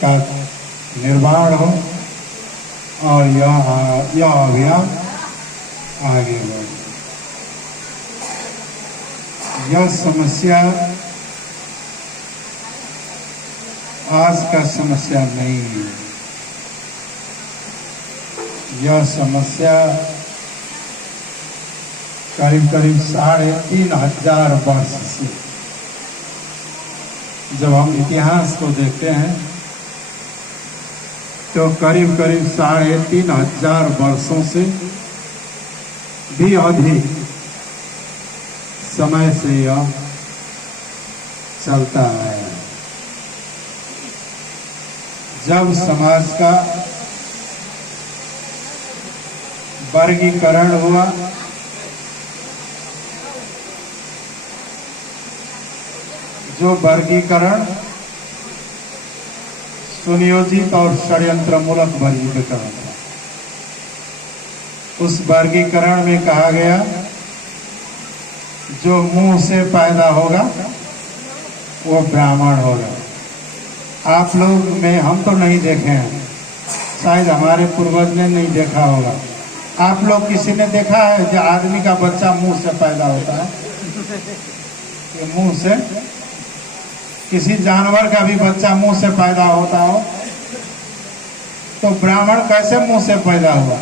का निर्माण हो और यह अभियान आगे बढ़े। यह समस्या आज का समस्या नहीं है। यह समस्या करीब करीब 3,500 वर्ष से, जब हम इतिहास को देखते हैं तो करीब करीब 3,500 वर्षों से भी अधिक समय से यह चलता है। जब समाज का वर्गीकरण हुआ, जो वर्गीकरण सुनियोजित और षड्यंत्रमूलक वर्गीकरण था, उस वर्गीकरण में कहा गया जो मुंह से पैदा होगा वो ब्राह्मण होगा। आप लोग में हम तो नहीं देखे हैं, शायद हमारे पूर्वज ने नहीं देखा होगा। आप लोग किसी ने देखा है जो आदमी का बच्चा मुंह से पैदा होता है? ये मुंह से किसी जानवर का भी बच्चा मुंह से पैदा होता हो तो ब्राह्मण कैसे मुंह से पैदा हुआ?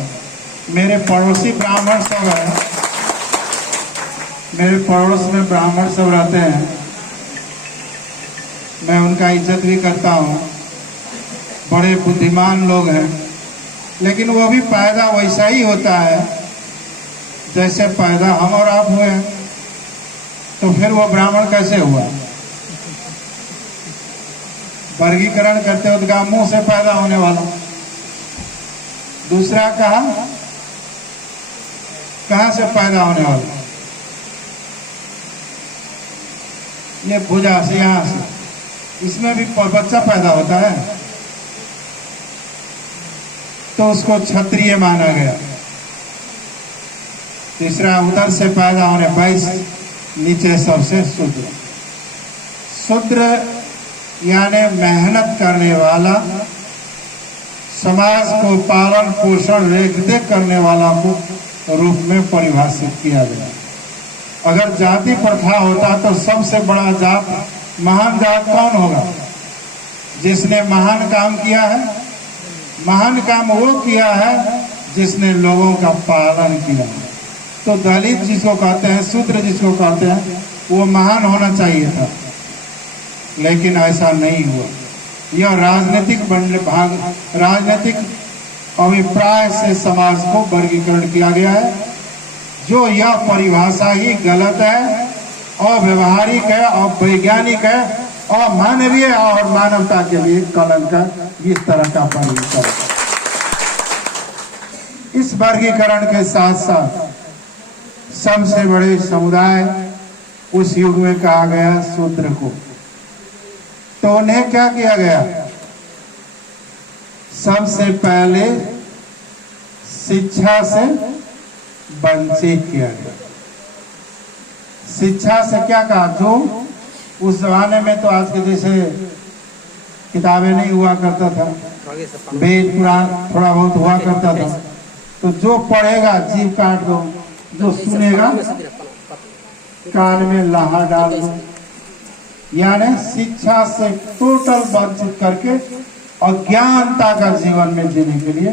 मेरे पड़ोसी ब्राह्मण सब हैं, मेरे पड़ोस में ब्राह्मण सब रहते हैं, मैं उनका इज्जत भी करता हूँ, बड़े बुद्धिमान लोग हैं, लेकिन वो भी पैदा वैसा ही होता है जैसे पैदा हम और आप हुए हैं। तो फिर वो ब्राह्मण कैसे हुआ? वर्गीकरण करते हो तो मुंह से पैदा होने वाला। दूसरा कहाँ से पैदा होने वाला? ये भुजा से, यहाँ से, इसमें भी बच्चा पैदा होता है तो उसको क्षत्रिय माना गया। तीसरा उधर से पैदा होने 22, नीचे सबसे शूद्र। शूद्र यानी मेहनत करने वाला, समाज को पालन पोषण रेख करने वाला को रूप में परिभाषित किया गया। अगर जाति प्रथा होता तो सबसे बड़ा जात, महान जात कौन होगा? जिसने महान काम किया है। महान काम वो किया है जिसने लोगों का पालन किया है। तो दलित जिसको कहते हैं, शूद्र जिसको कहते हैं, वो महान होना चाहिए था, लेकिन ऐसा नहीं हुआ। यह राजनीतिक अभिप्राय से समाज को वर्गीकरण किया गया है, जो यह परिभाषा ही गलत है, अव्यवहारिक है, अवैज्ञानिक है, अमानवीय और मानवता के लिए कलंक है। इस तरह का वर्गीकरण, इस वर्गीकरण के साथ साथ सबसे बड़े समुदाय उस युग में कहा गया शूद्र को। तो उन्हें क्या किया गया? सबसे पहले शिक्षा से वंचित किया गया। शिक्षा से क्या कहा? जो उस जमाने में तो आज के जैसे किताबें नहीं हुआ करता था, वेद पुराण थोड़ा बहुत हुआ करता था, तो जो पढ़ेगा जीभ काट दो, जो सुनेगा कान में लाहा डाल दो। यानी शिक्षा से टोटल वंचित करके अज्ञानता का जीवन में जीने के लिए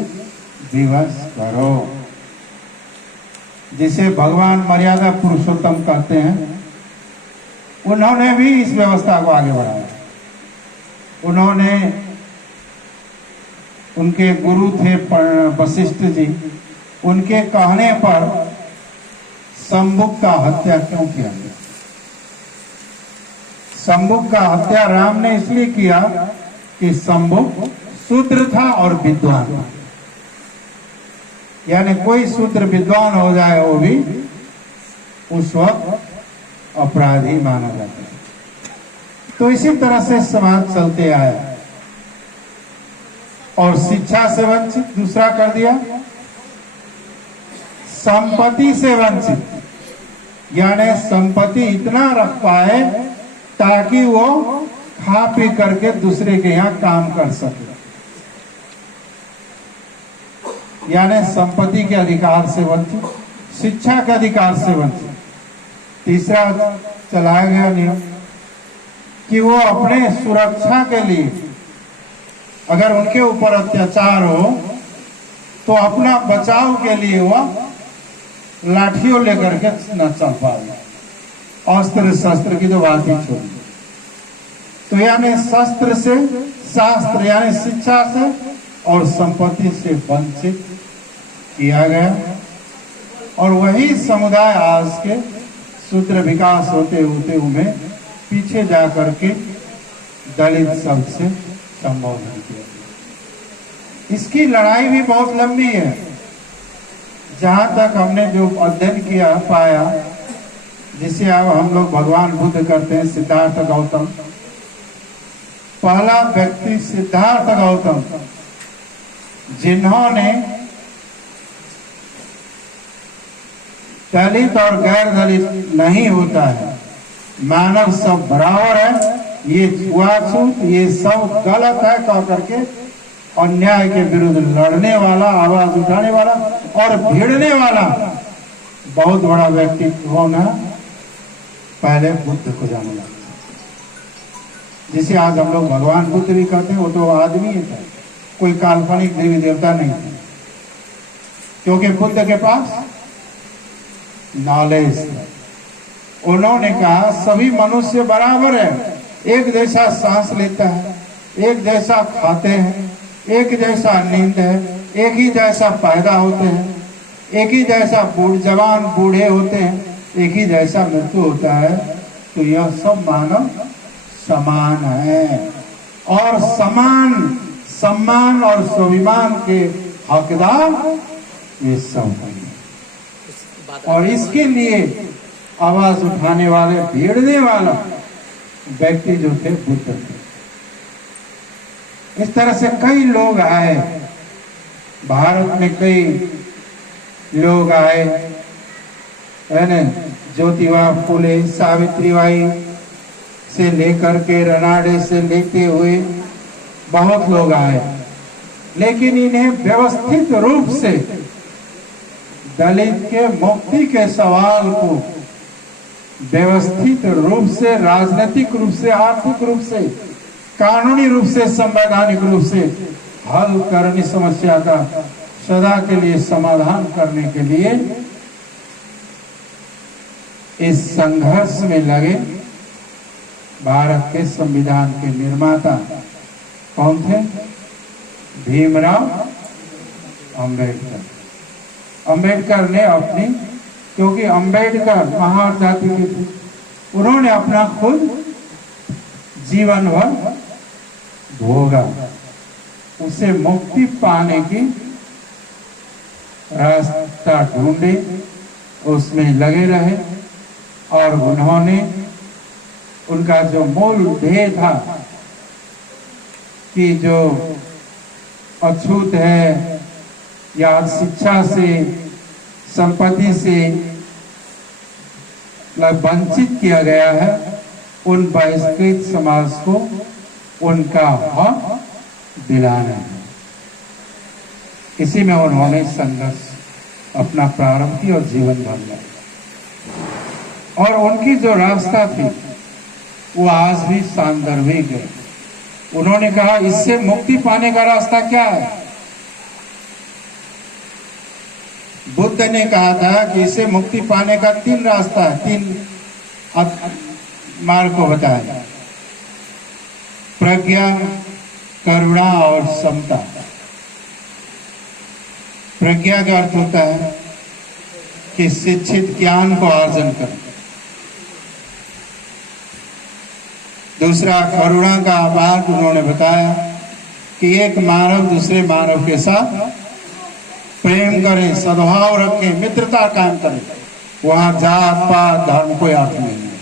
विवश करो। जिसे भगवान मर्यादा पुरुषोत्तम कहते हैं, उन्होंने भी इस व्यवस्था को आगे बढ़ाया। उन्होंने, उनके गुरु थे वशिष्ठ जी, उनके कहने पर शंभुक का हत्या क्यों किया गया? शंभुक का हत्या राम ने इसलिए किया कि शंभुक शूद्र था और विद्वान था। यानी कोई शूद्र विद्वान हो जाए वो भी उस वक्त अपराधी माना जाता है। तो इसी तरह से समाज चलते आया और शिक्षा से वंचित। दूसरा कर दिया संपत्ति से वंचित, यानी संपत्ति इतना रख पाए ताकि वो खा पी करके दूसरे के यहाँ काम कर सके, यानी संपत्ति के अधिकार से वंचित, शिक्षा के अधिकार से वंचित। तीसरा चलाया गया नियम कि वो अपने सुरक्षा के लिए अगर उनके ऊपर अत्याचार हो तो अपना बचाव के लिए वह लाठियों लेकर के न चल पाए। अस्त्र शस्त्र की तो बात ही छोड़ी। तो यानी शस्त्र से, शास्त्र यानी शिक्षा से और संपत्ति से वंचित किया गया। और वही समुदाय आज के शूद्र विकास होते होते उन्हें पीछे जा करके दलित शब्द से संबोधन किया। इसकी लड़ाई भी बहुत लंबी है। जहां तक हमने जो अध्ययन किया पाया, जिसे अब हम लोग भगवान बुद्ध करते हैं, सिद्धार्थ गौतम, पहला व्यक्ति सिद्धार्थ गौतम, जिन्होंने दलित और गैर दलित नहीं होता है, मानव सब बराबर है, ये छुआछूत, ये सब गलत है कह करके अन्याय के विरुद्ध लड़ने वाला, आवाज उठाने वाला और भिड़ने वाला बहुत बड़ा व्यक्ति कौन है? पहले बुद्ध को जाना जाता है, जिसे आज हम लोग भगवान बुद्ध भी कहते हैं। वो तो आदमी ही था, कोई काल्पनिक देवी देवता नहीं था, क्योंकि बुद्ध के पास नॉलेज है। उन्होंने कहा सभी मनुष्य बराबर है, एक जैसा सांस लेता है, एक जैसा खाते हैं, एक जैसा नींद है, एक ही जैसा पैदा होते हैं, एक ही जैसा जवान बूढ़े होते हैं, एक ही जैसा मृत्यु होता है। तो यह सब मानव समान है और समान सम्मान और स्वाभिमान के हकदार ये सब हैं। और इसके लिए आवाज उठाने वाले, भिड़ने वाला व्यक्ति जो थे बुद्ध थे। इस तरह से कई लोग आए, भारत में कई लोग आए, है न, ज्योतिबा फुले, सावित्रीबाई से लेकर के रनाडे से लेते हुए बहुत लोग आए, लेकिन इन्हें व्यवस्थित रूप से दलित के मुक्ति के सवाल को व्यवस्थित रूप से, राजनीतिक रूप से, आर्थिक रूप से, कानूनी रूप से, संवैधानिक रूप से हल करने, समस्या का सदा के लिए समाधान करने के लिए इस संघर्ष में लगे भारत के संविधान के निर्माता कौन थे? भीमराव अंबेडकर। अंबेडकर ने अपनी, क्योंकि अंबेडकर महार जाति के थे, उन्होंने अपना खुद जीवन भर भोगा, उसे मुक्ति पाने की रास्ता ढूंढे, उसमें लगे रहे। और उन्होंने, उनका जो मूल ध्येय था कि जो अछूत है या शिक्षा से, संपत्ति से वंचित किया गया है, उन बहिष्कृत समाज को उनका हक दिलाना है। इसी में उन्होंने संघर्ष अपना प्रारंभ किया और जीवन भर लिया। और उनकी जो रास्ता थी वो आज भी सांदर्भिक है। उन्होंने कहा इससे मुक्ति पाने का रास्ता क्या है? बुद्ध ने कहा था कि इससे मुक्ति पाने का 3 रास्ता है, 3 मार्ग को बताया: प्रज्ञा, करुणा और समता। प्रज्ञा का अर्थ होता है कि शिक्षित ज्ञान को अर्जन करें। दूसरा, करुणा का बात उन्होंने बताया कि एक मानव दूसरे मानव के साथ प्रेम करे, सद्भाव रखे, मित्रता कायम करे। वहां जात पात धर्म कोई अर्थ नहीं है।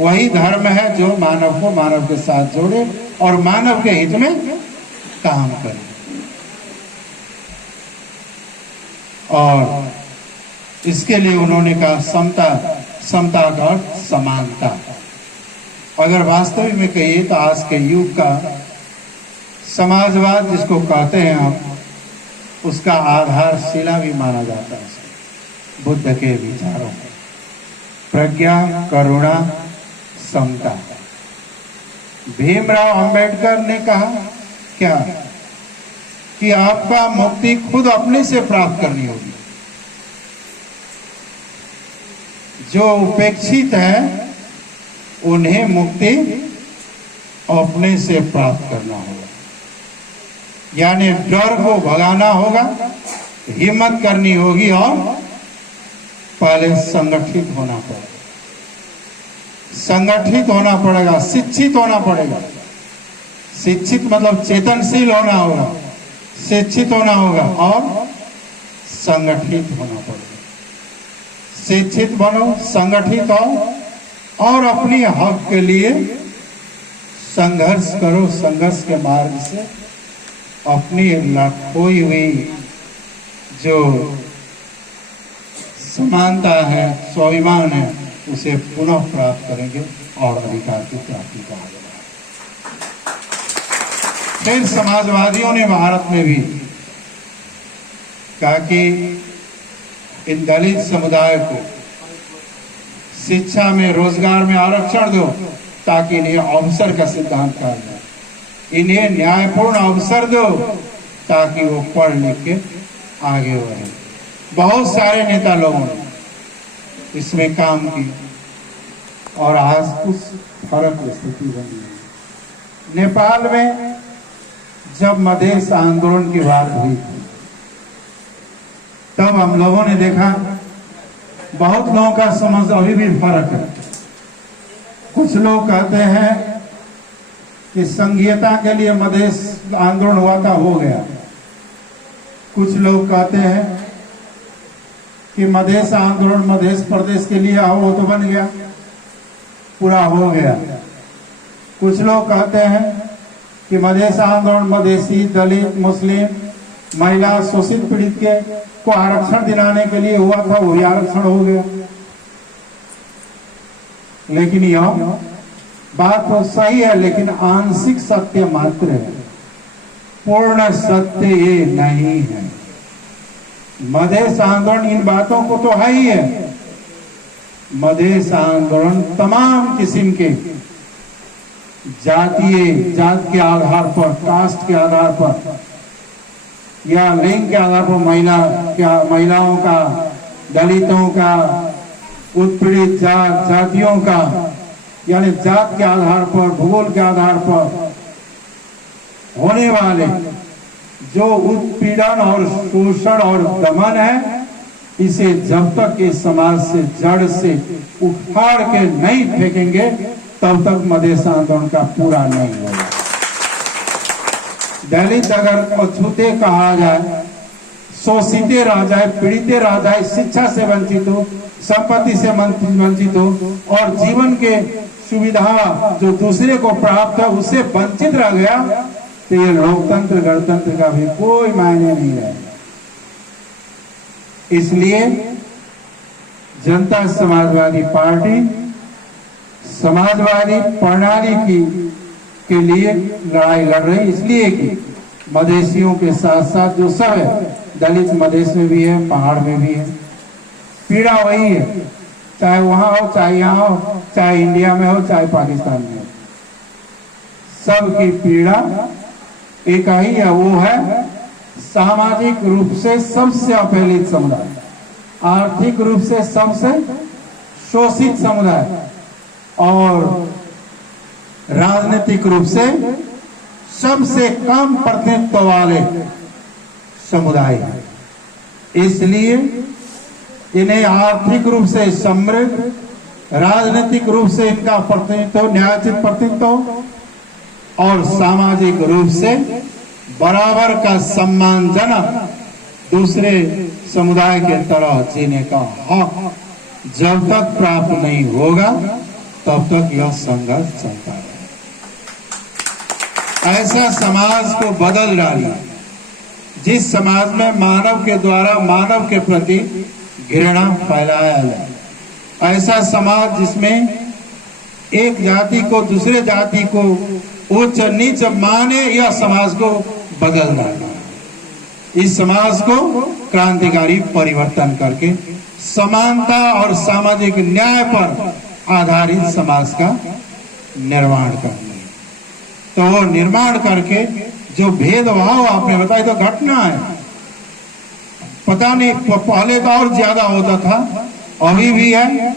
वही धर्म है जो मानव को मानव के साथ जोड़े और मानव के हित में काम करे। और इसके लिए उन्होंने कहा समता, समता का अर्थ समानता। अगर वास्तविक में कहिए तो आज के युग का समाजवाद जिसको कहते हैं हम, उसका आधारशिला भी माना जाता है बुद्ध के विचारों में। प्रज्ञा, करुणा, समता। भीमराव अंबेडकर ने कहा क्या कि आपका मुक्ति खुद अपने से प्राप्त करनी होगी। जो उपेक्षित है उन्हें मुक्ति अपने से प्राप्त करना होगा, यानी डर को भगाना होगा, हिम्मत करनी होगी और पहले संगठित होना पड़ेगा। संगठित होना पड़ेगा, शिक्षित होना पड़ेगा। शिक्षित मतलब चेतनशील होना होगा, शिक्षित होना होगा और संगठित होना पड़ेगा। शिक्षित बनो, संगठित हो और अपनी हक के लिए संघर्ष करो। संघर्ष के मार्ग से अपनी खोई हुई जो समानता है, स्वाभिमान है, उसे पुनः प्राप्त करेंगे और अधिकार की प्राप्ति का आगे। फिर समाजवादियों ने भारत में भी कहा कि इन दलित समुदाय को शिक्षा में, रोजगार में आरक्षण दो ताकि इन्हें अवसर का सिद्धांत कहा जाए। इन्हें न्यायपूर्ण अवसर दो ताकि वो पढ़ लिख के आगे बढ़े। बहुत सारे नेता लोगों ने इसमें काम की और आज कुछ फर्क स्थिति बनी है। नेपाल में जब मधेश आंदोलन की बात हुई तब हम लोगों ने देखा बहुत लोगों का समझ अभी भी फर्क है। कुछ लोग कहते हैं कि संघीयता के लिए मधेश आंदोलन हुआ था, हो गया। कुछ लोग कहते हैं कि मधेश आंदोलन मधेश प्रदेश के लिए हो, वो तो बन गया, पूरा हो गया। कुछ लोग कहते हैं कि मधेश आंदोलन मधेसी, दलित, मुस्लिम, महिला, शोषित पीड़ित के को आरक्षण दिलाने के लिए हुआ था, वो भी आरक्षण हो गया। लेकिन यह बात तो सही है, लेकिन आंशिक सत्य मात्र है, पूर्ण सत्य ये नहीं है। मधेश आंदोलन इन बातों को तो है ही है। मधेश आंदोलन तमाम किस्म के जात के आधार पर, कास्ट के आधार पर या लिंग के आधार पर, महिलाओं का, दलितों का, उत्पीड़ित जातियों का, यानी जात के आधार पर, भूगोल के आधार पर होने वाले जो उत्पीड़न और शोषण और दमन है, इसे जब तक इस समाज से जड़ से उखाड़ के नहीं फेंकेंगे तब तक मधेश आंदोलन का पूरा नहीं होगा। दलित अगर अछूते कहा जाए, शोषिते रह जाए, पीड़िते रह जाए, शिक्षा से वंचित हो, संपत्ति से वंचित हो और जीवन के सुविधा जो दूसरे को प्राप्त है उससे वंचित रह गया, तो ये लोकतंत्र गणतंत्र का भी कोई मायने नहीं रहेगा। इसलिए जनता समाजवादी पार्टी समाजवादी प्रणाली के लिए लड़ाई लड़ रही, इसलिए कि मधेसियों के साथ साथ जो सब है, दलित मधेश में भी है, पहाड़ में भी है, पीड़ा वही है, चाहे वहां हो, चाहे यहाँ हो, चाहे इंडिया में हो, चाहे पाकिस्तान में हो, सबकी पीड़ा एक ही है। वो है सामाजिक रूप से सबसे अपहेलित समुदाय, आर्थिक रूप से सबसे शोषित समुदाय और राजनीतिक रूप से सबसे कम प्रतिनिधित्व वाले समुदाय है। इसलिए इन्हें आर्थिक रूप से समृद्ध, राजनीतिक रूप से इनका प्रतिनिधित्व, न्यायोचित प्रतिनिधित्व और सामाजिक रूप से बराबर का सम्मानजनक दूसरे समुदाय के तरह जीने का हक जब तक प्राप्त नहीं होगा तब तक यह संघर्ष चलता है। ऐसा समाज को बदल डालिए जिस समाज में मानव के द्वारा मानव के प्रति घृणा फैलाया जाए। ऐसा समाज जिसमें एक जाति को दूसरे जाति को उच्च नीच माने, यह समाज को बदल डालना। इस समाज को क्रांतिकारी परिवर्तन करके समानता और सामाजिक न्याय पर आधारित समाज का निर्माण करना है। तो वो निर्माण करके जो भेदभाव आपने बताया तो घटना है, पता नहीं पहले तो और ज्यादा होता था, अभी भी है।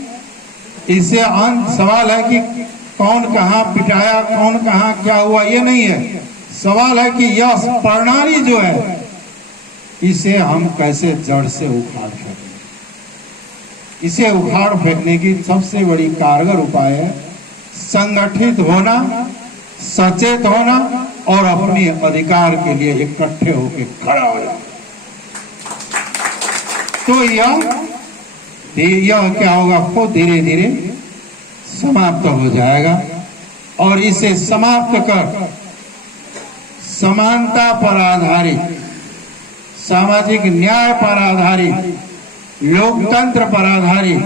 इससे अंत सवाल है कि कौन कहाँ पिटाया, कौन कहाँ क्या हुआ, ये नहीं है। सवाल है कि यह प्रणाली जो है इसे हम कैसे जड़ से उखाड़ फेंकें। इसे उखाड़ फेंकने की सबसे बड़ी कारगर उपाय है संगठित होना, सचेत होना और अपने अधिकार के लिए इकट्ठे होकर खड़ा हो जाना। तो यह क्या होगा, खुद धीरे धीरे समाप्त हो जाएगा। और इसे समाप्त कर समानता पर आधारित, सामाजिक न्याय पर आधारित, लोकतंत्र पर आधारित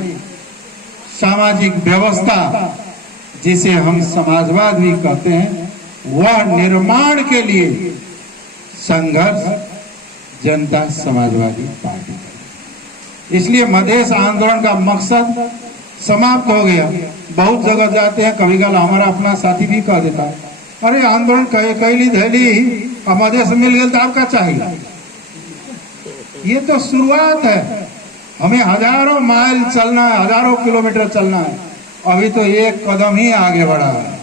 सामाजिक व्यवस्था, जिसे हम समाजवाद भी कहते हैं, वह निर्माण के लिए संघर्ष जनता समाजवादी पार्टी का। इसलिए मधेश आंदोलन का मकसद समाप्त हो गया। बहुत जगह जाते हैं, कभी कभी हमारा अपना साथी भी कह देता है, अरे आंदोलन कैली धैली मधेश मिल गया तो आपका चाहिए। ये तो शुरुआत है, हमें हजारों माइल चलना है, हजारों किलोमीटर चलना है। अभी तो एक कदम ही आगे बढ़ा है,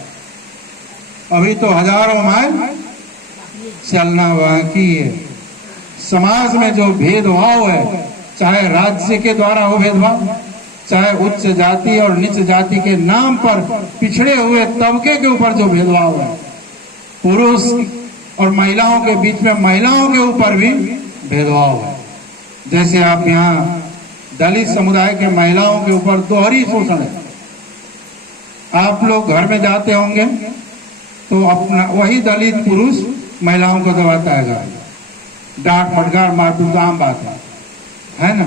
अभी तो हजारों माइल चलना बाकी है। समाज में जो भेदभाव है, चाहे राज्य के द्वारा हो भेदभाव, चाहे उच्च जाति और नीच जाति के नाम पर पिछड़े हुए तबके के ऊपर जो भेदभाव है, पुरुष और महिलाओं के बीच में महिलाओं के ऊपर भी भेदभाव है। जैसे आप यहाँ दलित समुदाय के महिलाओं के ऊपर दोहरी शोषण है। आप लोग घर में जाते होंगे तो अपना वही दलित पुरुष महिलाओं को दबाता है, डांट फटकार मारपीट आम बात है ना।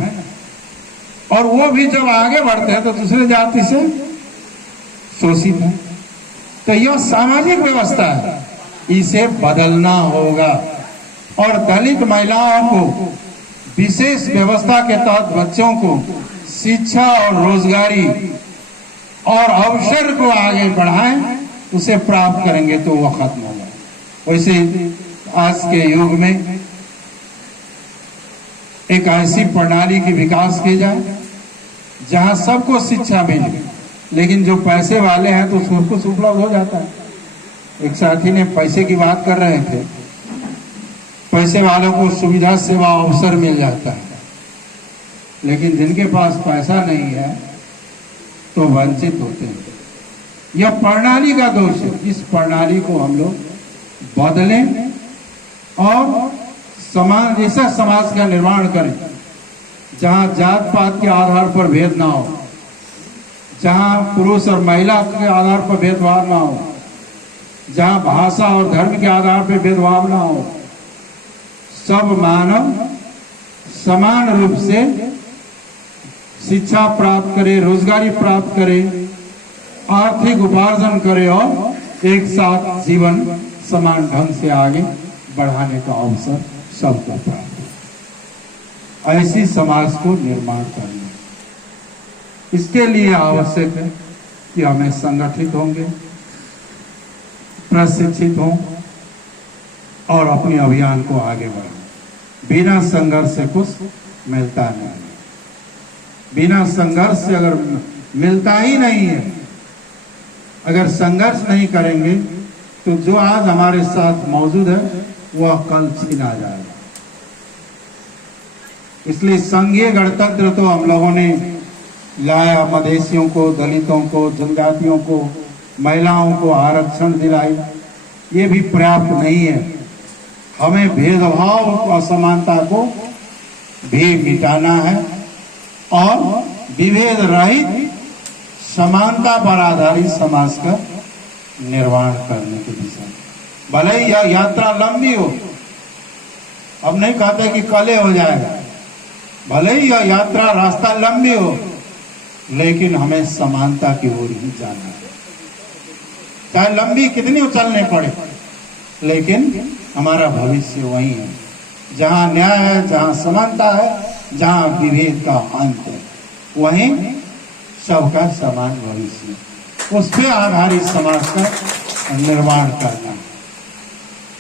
और वो भी जब आगे बढ़ते हैं तो दूसरे जाति से शोषित है। तो यह सामाजिक व्यवस्था है, इसे बदलना होगा। और दलित महिलाओं को विशेष व्यवस्था के तहत बच्चों को शिक्षा और रोजगारी और अवसर को आगे बढ़ाएं, उसे प्राप्त करेंगे तो वह खत्म होगा। वैसे आज के युग में एक ऐसी प्रणाली की विकास की जाए जहां सबको शिक्षा मिले, लेकिन जो पैसे वाले हैं तो सब कुछ उपलब्ध हो जाता है। एक साथी ने पैसे की बात कर रहे थे, पैसे वालों को सुविधा सेवा अवसर मिल जाता है, लेकिन जिनके पास पैसा नहीं है तो वंचित होते हैं। यह प्रणाली का दोष है। इस प्रणाली को हम लोग बदलें और समाज, ऐसा समाज का निर्माण करें जहां जात पात के आधार पर भेद ना हो, जहां पुरुष और महिला के आधार पर भेदभाव ना हो, जहां भाषा और धर्म के आधार पर भेदभाव ना हो, सब मानव समान रूप से शिक्षा प्राप्त करे, रोजगारी प्राप्त करे, आर्थिक उपार्जन करे और एक साथ जीवन समान ढंग से आगे बढ़ाने का अवसर सबको प्राप्त हो। ऐसी समाज को निर्माण करना, इसके लिए आवश्यक है कि हमें संगठित होंगे, प्रशिक्षित हों और अपने अभियान को आगे बढ़ाएं। बिना संघर्ष से कुछ मिलता नहीं, बिना संघर्ष से अगर मिलता ही नहीं है, अगर संघर्ष नहीं करेंगे तो जो आज हमारे साथ मौजूद है वह कल छीना जाएगा। इसलिए संघीय गणतंत्र तो हम लोगों ने लाया, मधेसियों को, दलितों को, जनजातियों को, महिलाओं को आरक्षण दिलाई, ये भी पर्याप्त नहीं है। हमें भेदभाव, असमानता को भी मिटाना है और विभेद रहित समानता पर आधारित समाज का निर्माण करने की दिशा। भले ही यह यात्रा लंबी हो, अब नहीं कहते कि कल हो जाएगा, भले ही यह यात्रा रास्ता लंबी हो, लेकिन हमें समानता की ओर ही जाना है। चाहे लंबी कितनी उछलने पड़े, लेकिन हमारा भविष्य वही है जहाँ न्याय है, जहाँ समानता है, जहाँ विभेद का अंत है, वहीं सबका समान भविष्य, उस पे आधारित समाज का निर्माण करना।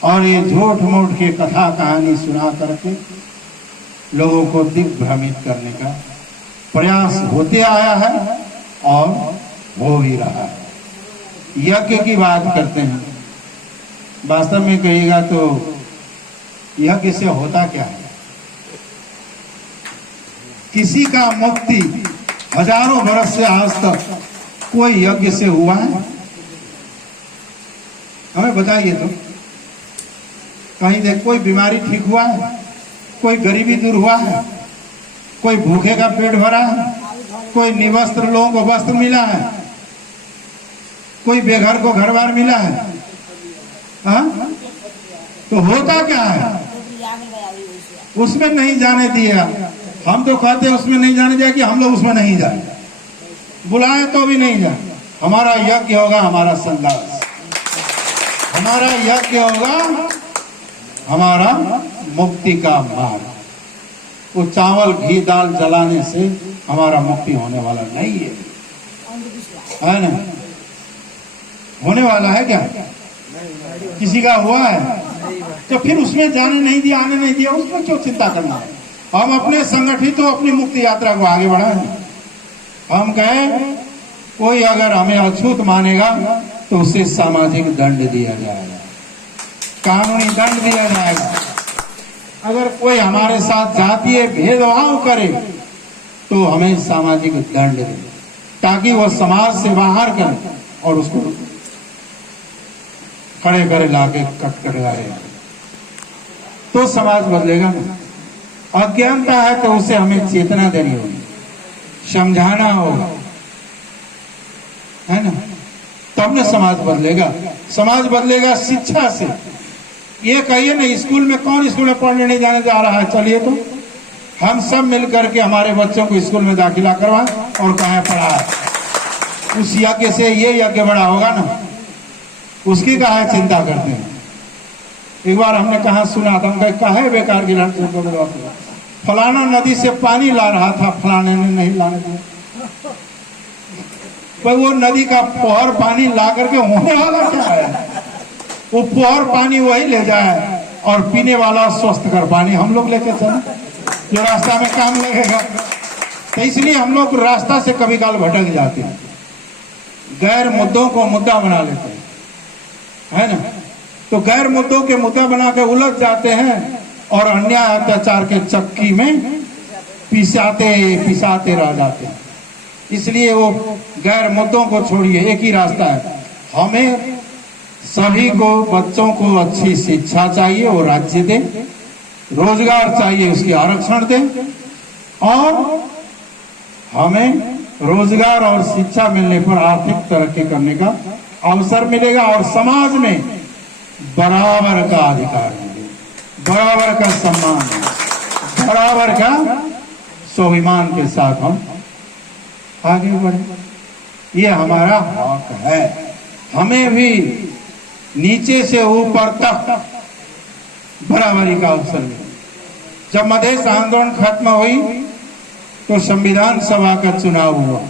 और ये झूठ मूठ के कथा कहानी सुना करके लोगों को दिग्भ्रमित करने का प्रयास होते आया है और हो भी रहा है। यज्ञ की बात करते हैं, वास्तव में कहिएगा तो यज्ञ से होता क्या है? किसी का मुक्ति हजारों वर्ष से आज तक कोई यज्ञ से हुआ है? हमें बताइए तो। कहीं देख कोई बीमारी ठीक हुआ है? कोई गरीबी दूर हुआ है? कोई भूखे का पेट भरा है? कोई निवस्त्र लोगों को वस्त्र मिला है? कोई बेघर को घर बार मिला है? हाँ? तो होता क्या है? उसमें नहीं जाने दिया। हम तो कहते हैं उसमें नहीं जाने दिया कि हम लोग उसमें नहीं जाए, बुलाए तो भी नहीं जाए। हमारा यज्ञ होगा हमारा संघर्ष, हमारा यज्ञ होगा हमारा मुक्ति का मार्ग। वो चावल घी दाल जलाने से हमारा मुक्ति होने वाला नहीं है ना? होने वाला है क्या? किसी का हुआ है? तो फिर उसमें जाने नहीं दिया, आने नहीं दिया, उसमें क्यों चिंता करना है? हम अपने संगठित तो अपनी मुक्ति यात्रा को आगे बढ़ाएं। हम कहें कोई अगर हमें अछूत मानेगा तो उसे सामाजिक दंड दिया जाएगा, कानूनी दंड दिया जाएगा। अगर कोई हमारे साथ जातीय भेदभाव करे तो हमें सामाजिक दंड दे, ताकि वो समाज से बाहर करे और उसको खड़े करे लाके कटकटाए, तो समाज बदलेगा ना। अज्ञानता है तो उसे हमें चेतना देनी होगी, समझाना होगा, है ना? तब न समाज बदलेगा। समाज बदलेगा शिक्षा से। ये कहिए ना, स्कूल में कौन स्कूल में पढ़ने नहीं जाने जा रहा है? चलिए तो हम सब मिलकर के हमारे बच्चों को स्कूल में दाखिला करवाएं और कहाँ पढ़ाएं। उस यज्ञ से ये यज्ञ बड़ा होगा ना, उसकी कहाँ चिंता करते हैं। एक बार हमने कहा सुना था, हम कहे बेकार की लड़कियों को, फलाना नदी से पानी ला रहा था, फलाने ने नहीं लाने दिया। पर वो नदी का पोहर पानी ला करके होने वाला क्या है? वो पोहर पानी वही ले जाए और पीने वाला स्वस्थ कर पानी हम लोग लेके चले, जो रास्ता में काम लगेगा। तो इसलिए हम लोग रास्ता से कभी काल भटक जाते हैं, गैर मुद्दों को मुद्दा बना लेते हैं, है ना? तो गैर मुद्दों के मुद्दा बना के उलझ जाते हैं और अन्याय अत्याचार के चक्की में पिसाते रह जाते हैं। इसलिए वो गैर मुद्दों को छोड़िए, एक ही रास्ता है। हमें सभी को, बच्चों को अच्छी शिक्षा चाहिए, वो राज्य दे, रोजगार चाहिए, उसकी आरक्षण दे, और हमें रोजगार और शिक्षा मिलने पर आर्थिक तरक्की करने का अवसर मिलेगा और समाज में बराबर का अधिकार मिलेगा, बराबर का सम्मान, बराबर का स्वाभिमान के साथ हम आगे बढ़े। ये हमारा हक है। हमें भी नीचे से ऊपर तक बराबरी का अवसर मिला। जब मधेश आंदोलन खत्म हुई तो संविधान सभा का चुनाव हुआ।